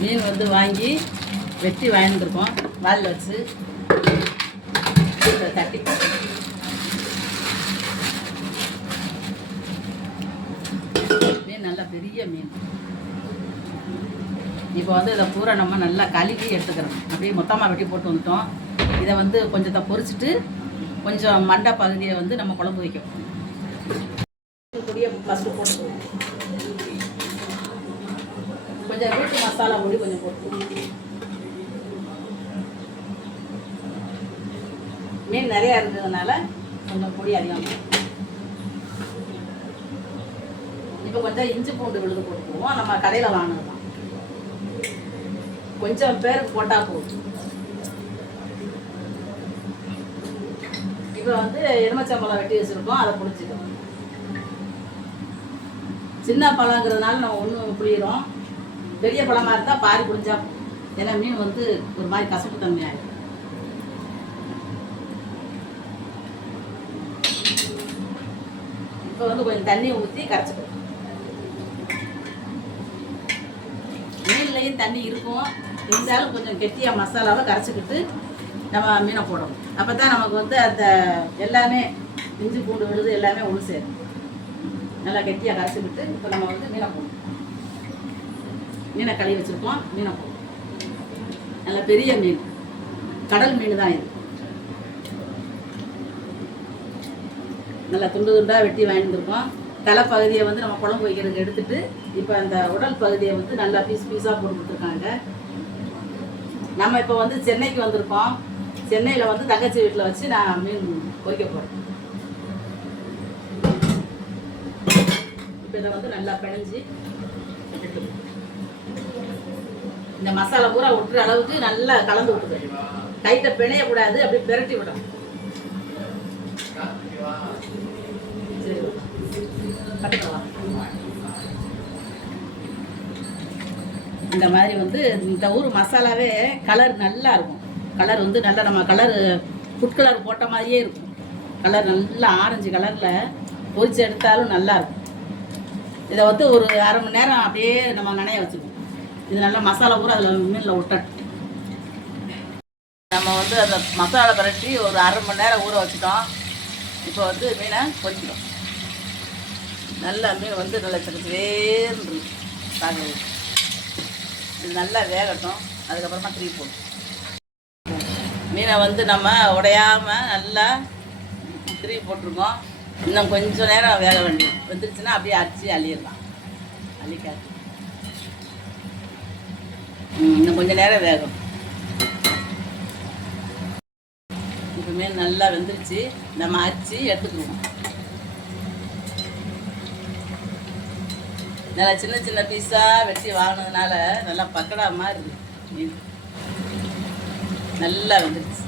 மீன் வந்து வாங்கி வெட்டி வாங்கிட்டுருக்கோம். வாலில் வச்சு தட்டி மீன் நல்லா பெரிய மீன். இப்போ வந்து இதை பூரா நம்ம நல்லா கழுவி எடுத்துக்கிறோம். அப்படியே மொத்தமாக வெட்டி போட்டு வந்துட்டோம். இதை வந்து கொஞ்சத்தை பொரிச்சிட்டு கொஞ்சம் மண்டை பகுதியை வந்து நம்ம குழம்பு வைக்கணும். ஃபஸ்ட்டு போட்டு கொஞ்சம் வீட்டு மசாலா பொடி கொஞ்சம் போட்டு. மீன் நிறையா இருந்ததுனால கொஞ்சம் பொடி அதிகமாக. இப்போ கொஞ்சம் இஞ்சி பூண்டு விழுது போட்டுக்குவோம். நம்ம கடையில் வாங்கினது தான். கொஞ்சம் பேருக்கு போட்டால் போதும். இப்போ வந்து எலுமிச்சம்பழம் வெட்டி வச்சுருக்கோம், அதை பிடிச்சிக்கணும். சின்ன பழங்கிறதுனால நம்ம ஒன்று புளியிறோம். பெரிய பழமாக இருந்தால் பாதி புளிஞ்சா, ஏன்னா மீன் வந்து ஒரு மாதிரி கசப்பு தன்மையாகிடும். இப்போ வந்து கொஞ்சம் தண்ணி ஊற்றி கரைச்சிக்கணும். மீன்லேயும் தண்ணி இருக்கும், இருந்தாலும் கொஞ்சம் கெட்டியாக மசாலாவை கரைச்சிக்கிட்டு நம்ம மீனை போடணும். அப்போ தான் நமக்கு வந்து அந்த எல்லாமே இஞ்சி பூண்டு விழுது எல்லாமே ஒன்று சேரும். நல்லா கெட்டியாக கரைச்சிக்கிட்டு இப்போ நம்ம வந்து மீனை போடணும். மீனை கழுவி வச்சுருக்கோம், மீனை போடணும். நல்ல பெரிய மீன், கடல் மீன் தான் இது. நல்லா துண்டு துண்டாக வெட்டி வாங்கிட்டுருக்கோம். தலைப்பகுதியை வந்து நம்ம குழம்பு வைக்கிறதுக்கு எடுத்துகிட்டு இப்போ அந்த உடல் பகுதியை வந்து நல்லா பீஸ் பீஸாக போட்டு கொடுத்துருக்காங்க. நம்ம இப்போ வந்து சென்னைக்கு வந்திருக்கோம். சென்னையில் வந்து தங்கச்சி வீட்டில் வச்சு நான் மீன் பொரிக்க போகிறேன். இப்போ இதை வந்து நல்லா பிணைஞ்சி இந்த மசாலா பூரா ஒட்டுற அளவுக்கு நல்லா கலந்து விட்டுது. கைட்டை பிணையக்கூடாது, அப்படி பிரட்டி விடணும். சரி, கட்டுக்கலாம். இந்த மாதிரி வந்து இந்த ஊர் மசாலாவே கலர் நல்லா இருக்கும். கலர் வந்து நல்லா நம்ம கலர் ஃபுட் கலர் போட்ட மாதிரியே இருக்கும். கலர் நல்லா ஆரஞ்சு கலரில் பொரிச்சு எடுத்தாலும் நல்லாயிருக்கும். இதை வந்து ஒரு அரை மணி நேரம் அப்படியே நம்ம நனைய வச்சுக்கணும். இது நல்லா மசாலா பூரா அதில் மீனில் விட்டணும். நம்ம வந்து அந்த மசாலா பரட்டி ஒரு அரை மணி நேரம் ஊற வச்சுட்டோம். இப்போ வந்து மீனை பொரிக்கிறோம். நல்லா மீன் வந்து நல்லா வேர்ந்து தாங்க. இது நல்லா வேகட்டும். அதுக்கப்புறமா திருப்பி போடும். மீனை வந்து நம்ம உடையாமல் நல்லா திருப்பி போட்டிருக்கோம். இன்னும் கொஞ்சம் நேரம் வேக வேண்டியது. வந்துருச்சுன்னா அப்படியே அரிச்சு அள்ளிடலாம். அள்ளிக்காது இன்னும் கொஞ்சம் நேரம் வேகும். இப்போ மீன் நல்லா வெந்துருச்சு. நம்ம அரிச்சு எடுத்துக்குவோம். நல்லா சின்ன சின்ன பீஸாக வெட்டி வாங்கினதுனால நல்லா பக்கடா மாதிரி இருக்குது மீன். நல்லா வெந்துருச்சு.